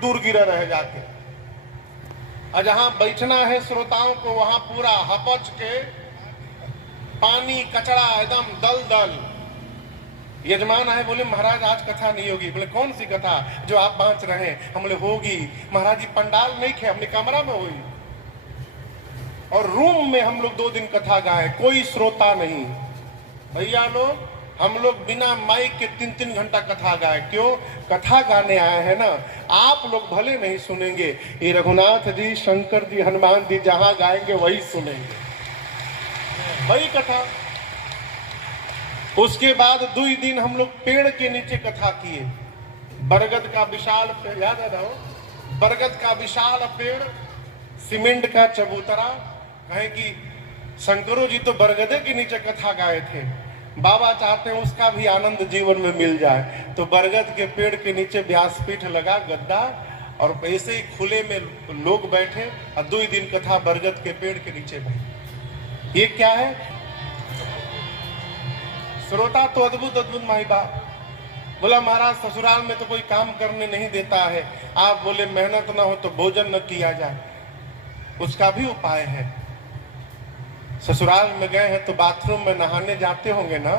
दूर गिरा रहे जाके। और जहां बैठना है श्रोताओं को वहां पूरा हपच के पानी कचड़ा एकदम दल दल। यजमान आए, बोले महाराज आज कथा नहीं होगी। बोले कौन सी कथा जो आप बांच रहे हैं? हम बोले होगी महाराज जी, पंडाल नहीं खे, हमने कमरा में हुई और रूम में हम लोग 2 दिन कथा गाए, कोई श्रोता नहीं। भैया लोग, हम लोग बिना माइक के 3-3 घंटा कथा गाए। क्यों? कथा गाने आए हैं ना। आप लोग भले नहीं सुनेंगे, ये रघुनाथ जी, शंकर जी, हनुमान जी जहां गाएंगे वही सुनेंगे, वही कथा। उसके बाद 2 दिन हम लोग पेड़ के नीचे कथा किए। बरगद का विशाल पेड़, याद है ना? बरगद का विशाल पेड़, सीमेंट का चबूतरा। कहे कि शंकरों जी तो बरगदे के नीचे कथा गाए थे, बाबा चाहते हैं उसका भी आनंद जीवन में मिल जाए। तो बरगद के पेड़ के नीचे व्यासपीठ लगा, गद्दा, और ऐसे ही खुले में लोग बैठे और 2 दिन कथा बरगद के पेड़ के नीचे बैठे। ये क्या है? श्रोता तो अद्भुत अद्भुत माई बाप। बोला महाराज ससुराल में तो कोई काम करने नहीं देता है। आप बोले मेहनत ना हो तो भोजन न किया जाए, उसका भी उपाय है। ससुराल में गए हैं तो बाथरूम में नहाने जाते होंगे ना,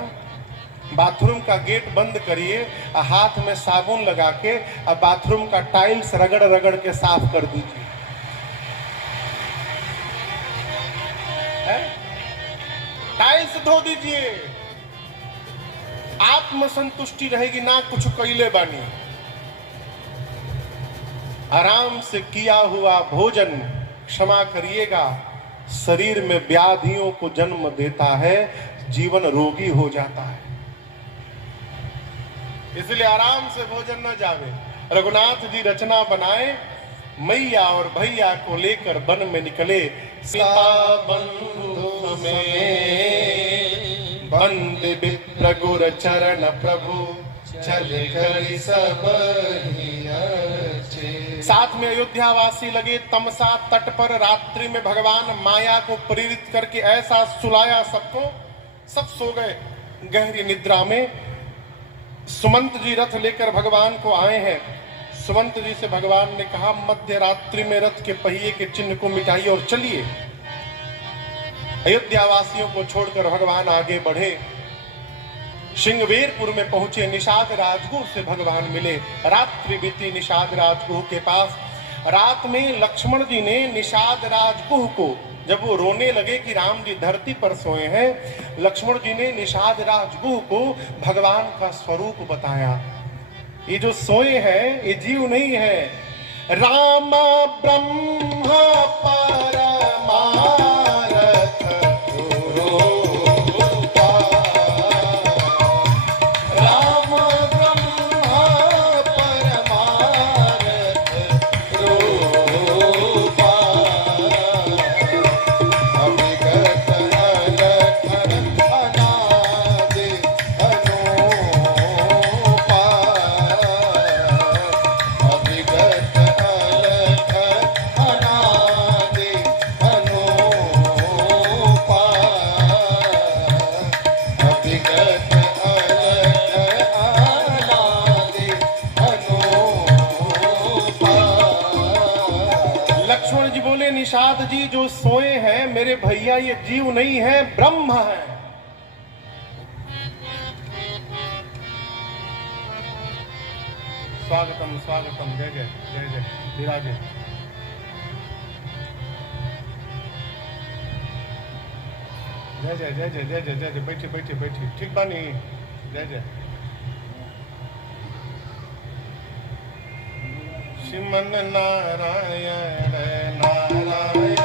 बाथरूम का गेट बंद करिए, हाथ में साबुन लगा के और बाथरूम का टाइल्स रगड़ रगड़ के साफ कर दीजिए। टाइल्स धो दीजिए, आत्मसंतुष्टि रहेगी ना कुछ कैले बानी। आराम से किया हुआ भोजन क्षमा करिएगा, शरीर में व्याधियों को जन्म देता है, जीवन रोगी हो जाता है। इसलिए आराम से भोजन न जावे। रघुनाथ जी रचना बनाए, मैया और भैया को लेकर वन में निकले। सीता बंधु में बंद विप्र गुर चरण प्रभु, चल कर सब साथ में अयोध्यावासी लगे। तमसा तट पर रात्रि में भगवान माया को प्रेरित करके ऐसा सुलाया सबको, सब सो गए गहरी निद्रा में। सुमंत जी रथ लेकर भगवान को आए हैं। सुमंत जी से भगवान ने कहा मध्य रात्रि में रथ के पहिए के चिन्ह को मिटाइए और चलिए। अयोध्यावासियों को छोड़कर भगवान आगे बढ़े। सिंहवेरपुर में पहुंचे, निषाद राजगुह से भगवान मिले। रात्रि बीती निषाद राजगुह के पास। रात में लक्ष्मण जी ने निषाद राजगुह को, जब वो रोने लगे कि राम जी धरती पर सोए हैं, लक्ष्मण जी ने निषाद राजगुह को भगवान का स्वरूप बताया। ये जो सोए हैं ये जीव नहीं है। राम ब्रह्मा परमारथ निषाद जी जो सोए हैं मेरे भैया, ये जीव नहीं है, ब्रह्म है। स्वागतम स्वागतम, जय जय जय जय विराजे। जय जय जय जय जय जय जय जय। बैठिए बैठिए बैठिए, ठीक बानी? जय जय। श्रीमन नारायण नारायण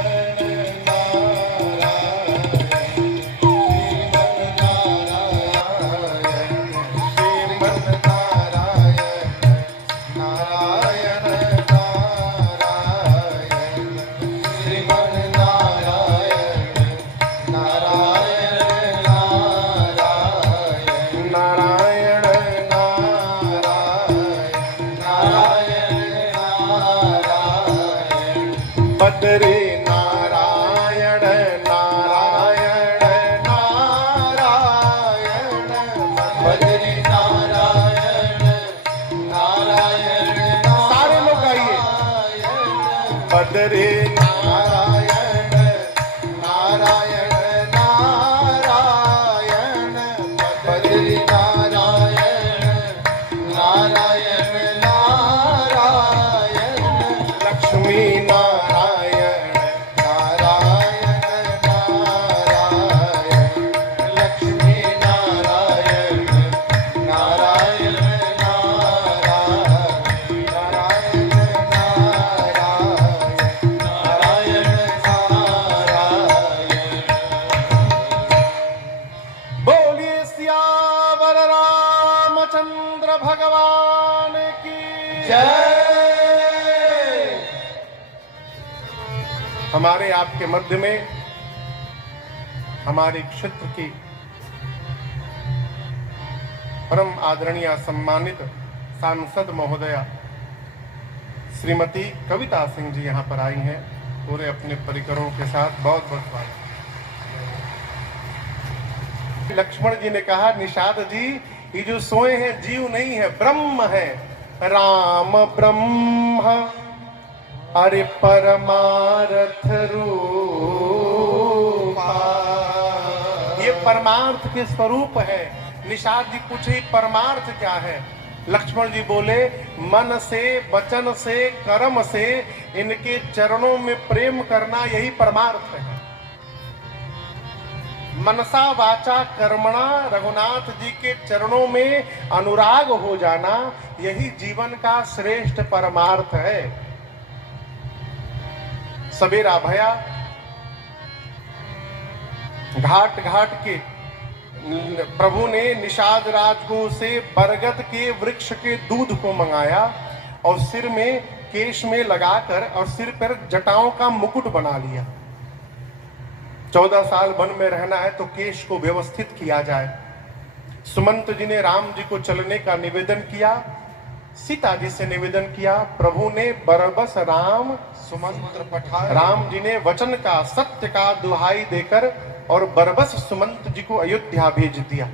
सारे लोग गाइए। बदरे नारायण नारायण नारायण बदरी नारायण नारायण नारायण लक्ष्मी नारायण नारायण नारायण लक्ष्मी नारायण नारायण चंद्र भगवान की जय। हमारे आपके मध्य में हमारे क्षेत्र की परम आदरणीय सम्मानित सांसद महोदया श्रीमती कविता सिंह जी यहाँ पर आई हैं पूरे अपने परिकरों के साथ। बहुत बहुत स्वागत। लक्ष्मण जी ने कहा निषाद जी ये जो सोए हैं जीव नहीं है ब्रह्म है। राम ब्रह्म अरे परमार्थ रूपा ये परमार्थ के स्वरूप है। निषाद जी पूछे परमार्थ क्या है? लक्ष्मण जी बोले मन से वचन से कर्म से इनके चरणों में प्रेम करना यही परमार्थ है। मनसा वाचा कर्मणा रघुनाथ जी के चरणों में अनुराग हो जाना यही जीवन का श्रेष्ठ परमार्थ है। सवेरा भया घाट घाट के प्रभु ने निषाद राजगु से बरगद के वृक्ष के दूध को मंगाया और सिर में केश में लगाकर और सिर पर जटाओं का मुकुट बना लिया। 14 साल वन में रहना है तो केश को व्यवस्थित किया जाए। सुमंत जी ने राम जी को चलने का निवेदन किया, सीता जी से निवेदन किया। प्रभु ने बरबस राम सुमंत्र पठाए। राम जी ने वचन का सत्य का दुहाई देकर और बरबस सुमंत जी को अयोध्या भेज दिया।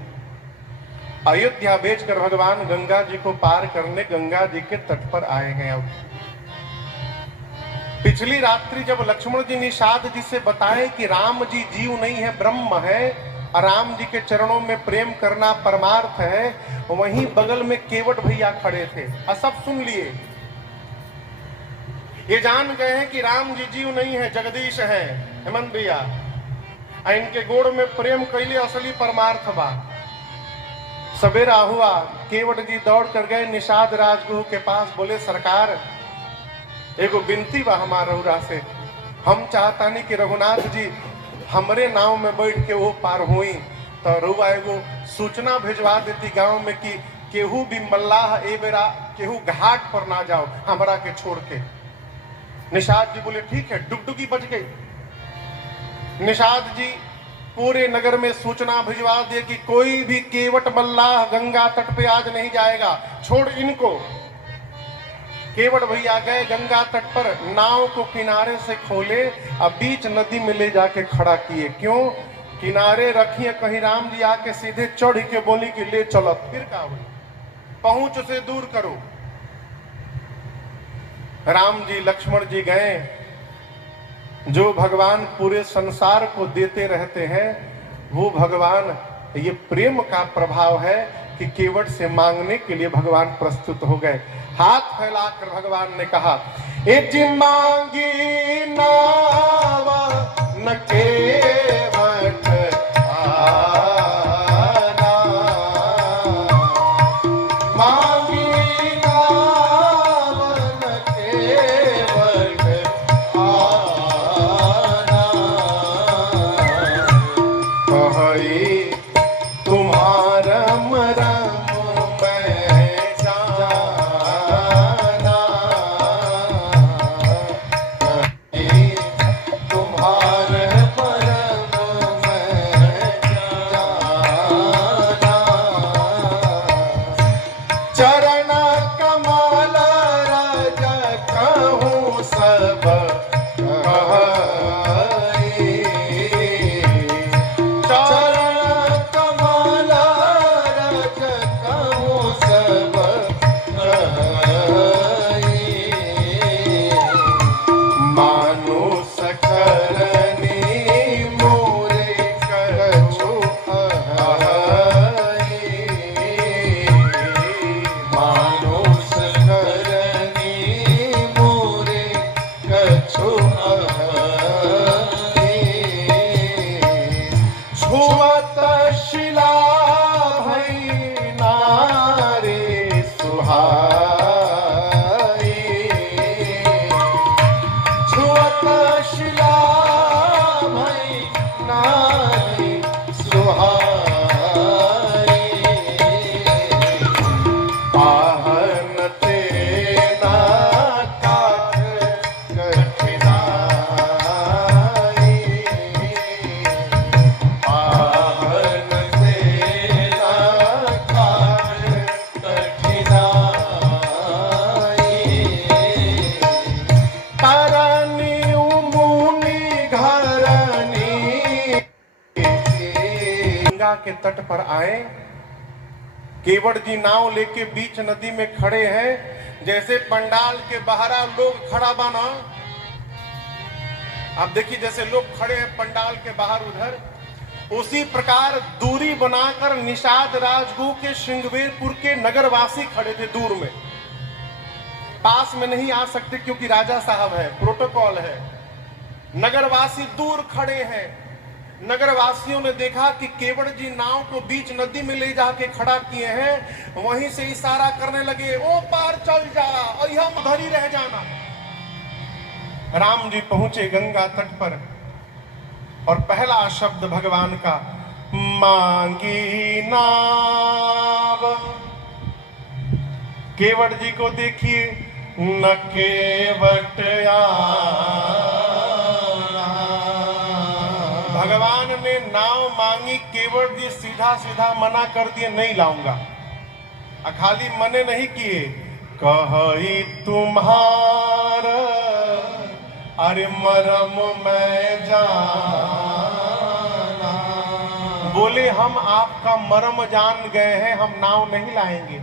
अयोध्या भेजकर भगवान गंगा जी को पार करने गंगा जी के तट पर आए हैं। अब पिछली रात्रि जब लक्ष्मण जी निषाद जी से बताए कि राम जी जीव नहीं है ब्रह्म है, राम जी के चरणों में प्रेम करना परमार्थ है, वहीं बगल में केवट भैया खड़े थे और सब सुन लिए। ये जान गए हैं कि राम जी जीव नहीं है जगदीश है हेमंत भैया, इनके गोड़ में प्रेम कैले असली परमार्थ बा। सवेरा हुआ केवट जी दौड़ कर गए निषाद राजगुरु के पास, बोले सरकार एगो विनती बा हमारा उरा से, हम चाहता नहीं कि रघुनाथ जी हमरे नाव में बैठ के वो पार हुई तो रुआ एगो सूचना भेजवा देती गांव में कि केहू भी मल्लाह ए बेरा केहू घाट पर ना जाओ हमरा के छोड़ के। निषाद जी बोले ठीक है, डुगडुगी बच गई। निषाद जी पूरे नगर में सूचना भिजवा दिए कि कोई भी केवट मल्लाह गंगा तट पे आज नहीं जाएगा, छोड़ इनको। केवट भैया गए गंगा तट पर, नाव को किनारे से खोले और बीच नदी में ले जाके खड़ा किए। क्यों? किनारे रखिए कहीं राम जी आके सीधे चढ़ के बोली कि ले चलो, फिर का हुई, पहुंच से दूर करो। राम जी लक्ष्मण जी गए। जो भगवान पूरे संसार को देते रहते हैं वो भगवान, ये प्रेम का प्रभाव है कि केवट से मांगने के लिए भगवान प्रस्तुत हो गए। हाथ फैलाकर भगवान ने कहा ए जी मांगी नाव न केवट आना, मांगी नाव न केवट आना, कहई तुम्हारा मरम तुम्हारे पर गंगा के तट पर आए। केवट जी नाव लेके बीच नदी में खड़े हैं। जैसे पंडाल के बाहर लोग खड़ा बना, आप देखिए जैसे लोग खड़े हैं पंडाल के बाहर उधर, उसी प्रकार दूरी बनाकर निषाद राजगुरु के श्रृंगवेरपुर के नगरवासी खड़े थे दूर में। पास में नहीं आ सकते क्योंकि राजा साहब है, प्रोटोकॉल है। नगरवासी दूर खड़े हैं। नगरवासियों ने देखा कि केवट जी नाव को बीच नदी में ले जाके खड़ा किए हैं। वहीं से इशारा करने लगे, ओ पार चल जा और हम उधर ही रह जाना। राम जी पहुंचे गंगा तट पर और पहला शब्द भगवान का, मांगी नाव। केवट जी को देखिए, न केवट भगवान ने नाव मांगी, केवट जी सीधा सीधा मना कर दिए, नहीं लाऊंगा। खाली मने नहीं किए, कही तुम्हार अरे मरम मैं जाना। बोले हम आपका मरम जान गए हैं, हम नाव नहीं लाएंगे।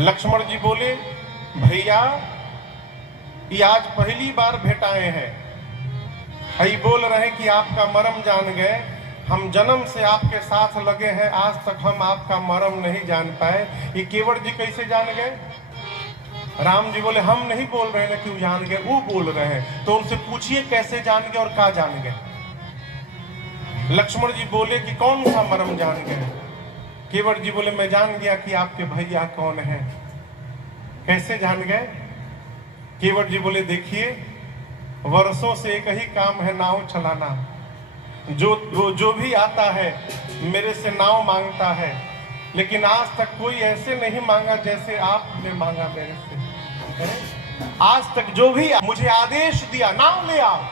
लक्ष्मण जी बोले, भैया ये आज पहली बार भेटाए हैं, हई बोल रहे कि आपका मरम जान गए। हम जन्म से आपके साथ लगे हैं, आज तक हम आपका मरम नहीं जान पाए। ये केवट जी कैसे जान गए? राम जी बोले, हम नहीं बोल रहे ना क्यों जान गए, वो बोल रहे हैं। तो उनसे पूछिए कैसे जान गए और कहाँ जान गए। लक्ष्मण जी बोले कि कौन सा मरम जान गए? केवट जी बोले, मैं जान गया कि आपके भैया कौन है। कैसे जान गए? केवट जी बोले, देखिए वर्षों से एक ही काम है, नाव चलाना। जो भी आता है मेरे से नाव मांगता है, लेकिन आज तक कोई ऐसे नहीं मांगा जैसे आपने मांगा मेरे से। आज तक जो भी मुझे आदेश दिया, नाव ले आओ।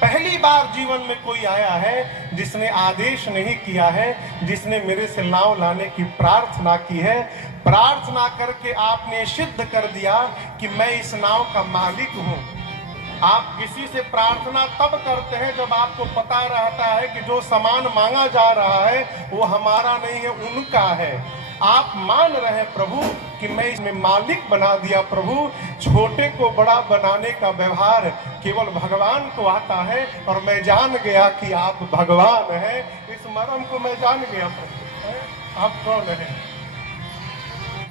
पहली बार जीवन में कोई आया है जिसने आदेश नहीं किया है, जिसने मेरे से नाव लाने की प्रार्थना की है। प्रार्थना करके आपने सिद्ध कर दिया कि मैं इस नाव का मालिक हूं। आप किसी से प्रार्थना तब करते हैं जब आपको पता रहता है कि जो सामान मांगा जा रहा है वो हमारा नहीं है, उनका है। आप मान रहे हैं प्रभु कि मैं इसमें मालिक बना दिया। प्रभु, छोटे को बड़ा बनाने का व्यवहार केवल भगवान को आता है और मैं जान गया कि आप भगवान हैं। इस मर्म को मैं जान गया। प्रभु आप कौन है?